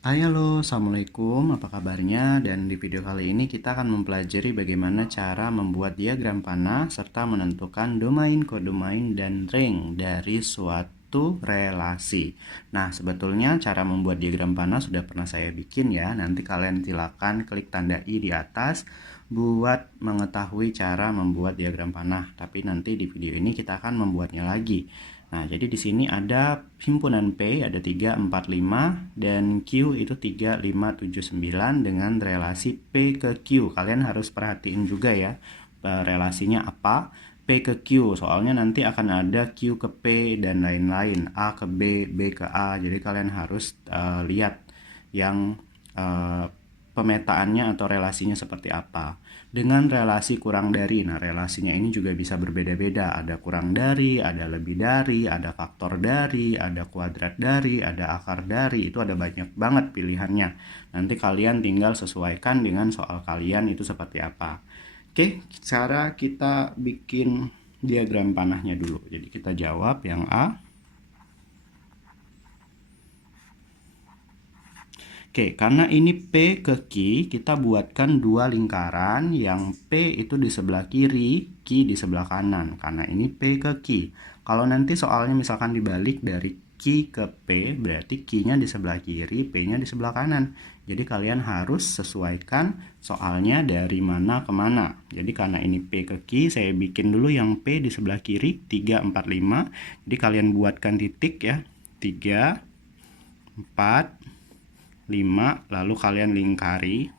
Hai halo, Assalamualaikum, apa kabarnya? Dan di video kali ini kita akan mempelajari bagaimana cara membuat diagram panah serta menentukan domain, kodomain, dan ring dari suatu relasi. Nah, sebetulnya cara membuat diagram panah sudah pernah saya bikin ya. Nanti kalian silakan klik tanda i di atas buat mengetahui cara membuat diagram panah. Tapi nanti di video ini kita akan membuatnya lagi. Nah, jadi di sini ada himpunan P ada 3, 4, 5 dan Q itu 3, 5, 7, 9 dengan relasi P ke Q. Kalian harus perhatiin juga ya relasinya apa P ke Q. Soalnya nanti akan ada Q ke P dan lain-lain, A ke B, B ke A. Jadi kalian harus lihat yang pemetaannya atau relasinya seperti apa. Dengan relasi kurang dari, nah relasinya ini juga bisa berbeda-beda. Ada kurang dari, ada lebih dari, ada faktor dari, ada kuadrat dari, ada akar dari. Itu ada banyak banget pilihannya. Nanti kalian tinggal sesuaikan dengan soal kalian itu seperti apa. Oke, cara kita bikin diagram panahnya dulu. Jadi kita jawab yang A. Oke, karena ini P ke Q, kita buatkan dua lingkaran yang P itu di sebelah kiri, Q di sebelah kanan. Karena ini P ke Q. Kalau nanti soalnya misalkan dibalik dari Q ke P, berarti Q-nya di sebelah kiri, P-nya di sebelah kanan. Jadi kalian harus sesuaikan soalnya dari mana ke mana. Jadi karena ini P ke Q, saya bikin dulu yang P di sebelah kiri, 3, 4, 5. Jadi kalian buatkan titik ya, 3, 4, 5, lalu kalian lingkari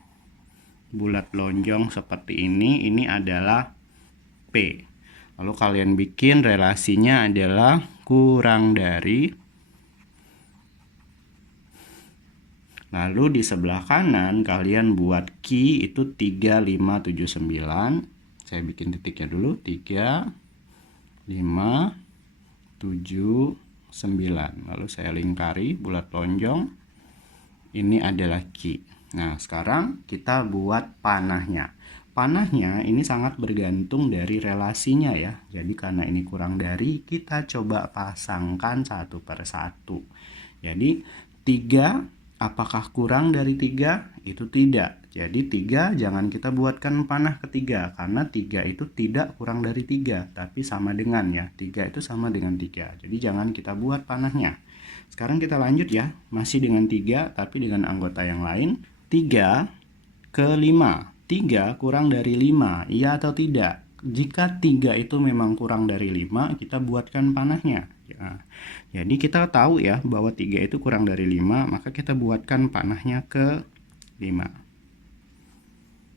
bulat lonjong seperti ini adalah P. Lalu kalian bikin relasinya adalah kurang dari. Lalu di sebelah kanan kalian buat Q itu 3, 5, 7, 9. Saya bikin titiknya dulu, 3, 5, 7, 9. Lalu saya lingkari bulat lonjong. Ini adalah Q. Nah, sekarang kita buat panahnya. Panahnya ini sangat bergantung dari relasinya ya. Jadi karena ini kurang dari, kita coba pasangkan satu per satu. Jadi 3, apakah kurang dari 3? Itu tidak. Jadi 3 jangan kita buatkan panah ketiga. Karena 3 itu tidak kurang dari 3. Tapi sama dengan ya. 3 itu sama dengan 3. Jadi jangan kita buat panahnya. Sekarang kita lanjut ya, masih dengan 3 tapi dengan anggota yang lain. 3 ke 5. 3 kurang dari 5, iya atau tidak? Jika 3 itu memang kurang dari 5, kita buatkan panahnya. Ya. Jadi kita tahu ya bahwa 3 itu kurang dari 5, maka kita buatkan panahnya ke 5.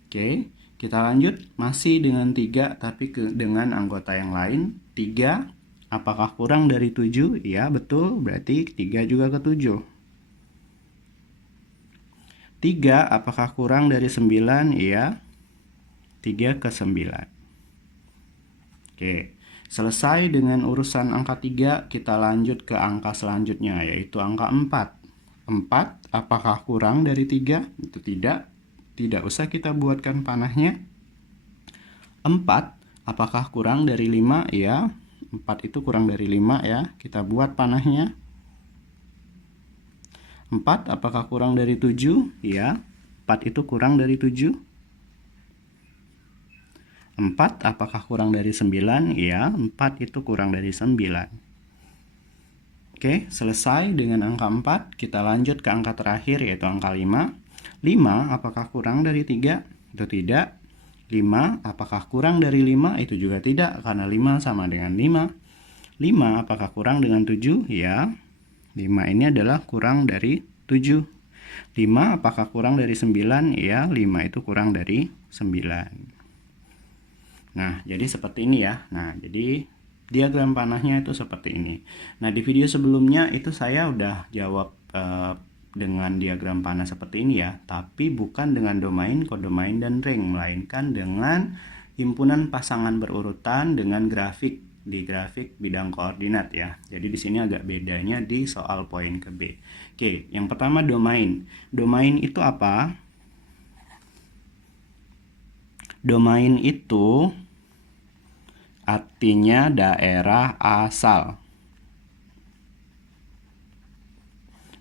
Oke, kita lanjut masih dengan 3 tapi dengan anggota yang lain. 3 apakah kurang dari 7? Ya, betul. Berarti 3 juga ke 7. 3 apakah kurang dari 9? Iya. 3 ke 9. Oke. Selesai dengan urusan angka 3, kita lanjut ke angka selanjutnya yaitu angka 4. 4 apakah kurang dari 3? Itu tidak. Tidak usah kita buatkan panahnya. 4 apakah kurang dari 5? Iya. 4 itu kurang dari 5 ya. Kita buat panahnya. 4 apakah kurang dari 7? Ya. 4 itu kurang dari 7. 4 apakah kurang dari 9? Ya. 4 itu kurang dari 9. Oke, selesai dengan angka 4. Kita lanjut ke angka terakhir yaitu angka 5. 5 apakah kurang dari 3? Itu tidak. 5 apakah kurang dari 5? Itu juga tidak karena 5 sama dengan 5. 5 apakah kurang dengan 7? Ya. 5 ini adalah kurang dari 7. 5 apakah kurang dari 9? Ya, 5 itu kurang dari 9. Nah, jadi seperti ini ya. Nah, jadi diagram panahnya itu seperti ini. Nah, di video sebelumnya itu saya udah jawab dengan diagram panah seperti ini ya, tapi bukan dengan domain, kodomain, dan ring, melainkan dengan himpunan pasangan berurutan dengan grafik di grafik bidang koordinat ya. Jadi di sini agak bedanya di soal poin ke B. Oke, yang pertama domain. Domain itu apa? Domain itu artinya daerah asal.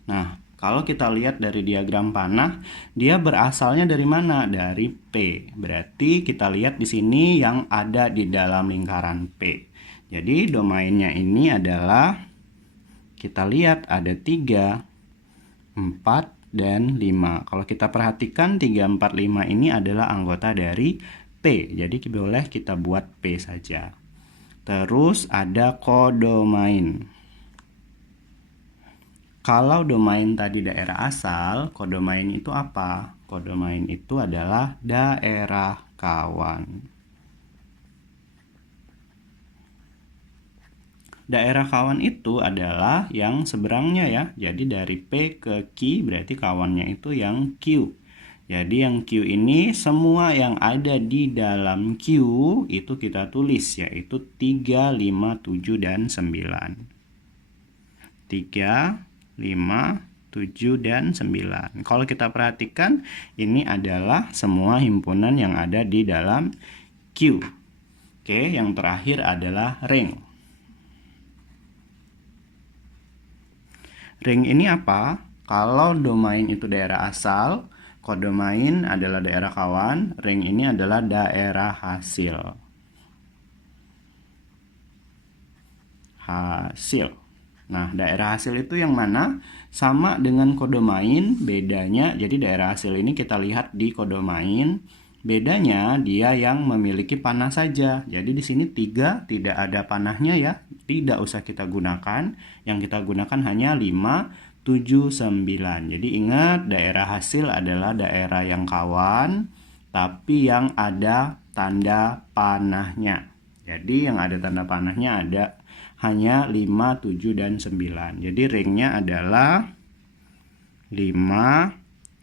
Nah, Kalau kita lihat dari diagram panah, dia berasalnya dari mana? Dari P. Berarti kita lihat di sini yang ada di dalam lingkaran P. Jadi domainnya ini adalah, kita lihat ada 3, 4, dan 5. Kalau kita perhatikan 3, 4, 5 ini adalah anggota dari P. Jadi boleh kita buat P saja. Terus ada kodomain. Kalau domain tadi daerah asal, kodomain itu apa? Kodomain itu adalah daerah kawan. Daerah kawan itu adalah yang seberangnya ya. Jadi dari P ke Q berarti kawannya itu yang Q. Jadi yang Q ini semua yang ada di dalam Q itu kita tulis, yaitu 3, 5, 7, dan 9. 3, 5, 7, dan 9. Kalau kita perhatikan, ini adalah semua himpunan yang ada di dalam Q. Oke, yang terakhir adalah ring. Ring ini apa? Kalau domain itu daerah asal, kodomain adalah daerah kawan, ring ini adalah daerah hasil. Nah, daerah hasil itu yang mana? Sama dengan kodomain, bedanya jadi daerah hasil ini kita lihat di kodomain, bedanya dia yang memiliki panah saja. Jadi di sini 3 tidak ada panahnya ya, tidak usah kita gunakan. Yang kita gunakan hanya 5, 7, 9. Jadi ingat, daerah hasil adalah daerah yang kawan, tapi yang ada tanda panahnya. Jadi yang ada tanda panahnya ada hanya 5, 7, dan 9. Jadi ringnya adalah 5,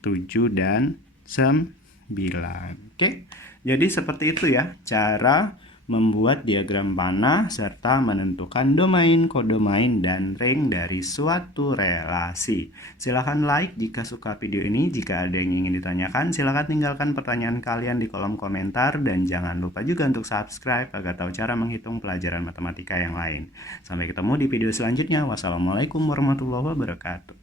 7, dan 9. Oke, jadi seperti itu ya cara membuat diagram panah serta menentukan domain, kodomain, dan ring dari suatu relasi. Silahkan like jika suka video ini. Jika ada yang ingin ditanyakan, silahkan tinggalkan pertanyaan kalian di kolom komentar. Dan jangan lupa juga untuk subscribe agar tahu cara menghitung pelajaran matematika yang lain. Sampai ketemu di video selanjutnya. Wassalamualaikum warahmatullahi wabarakatuh.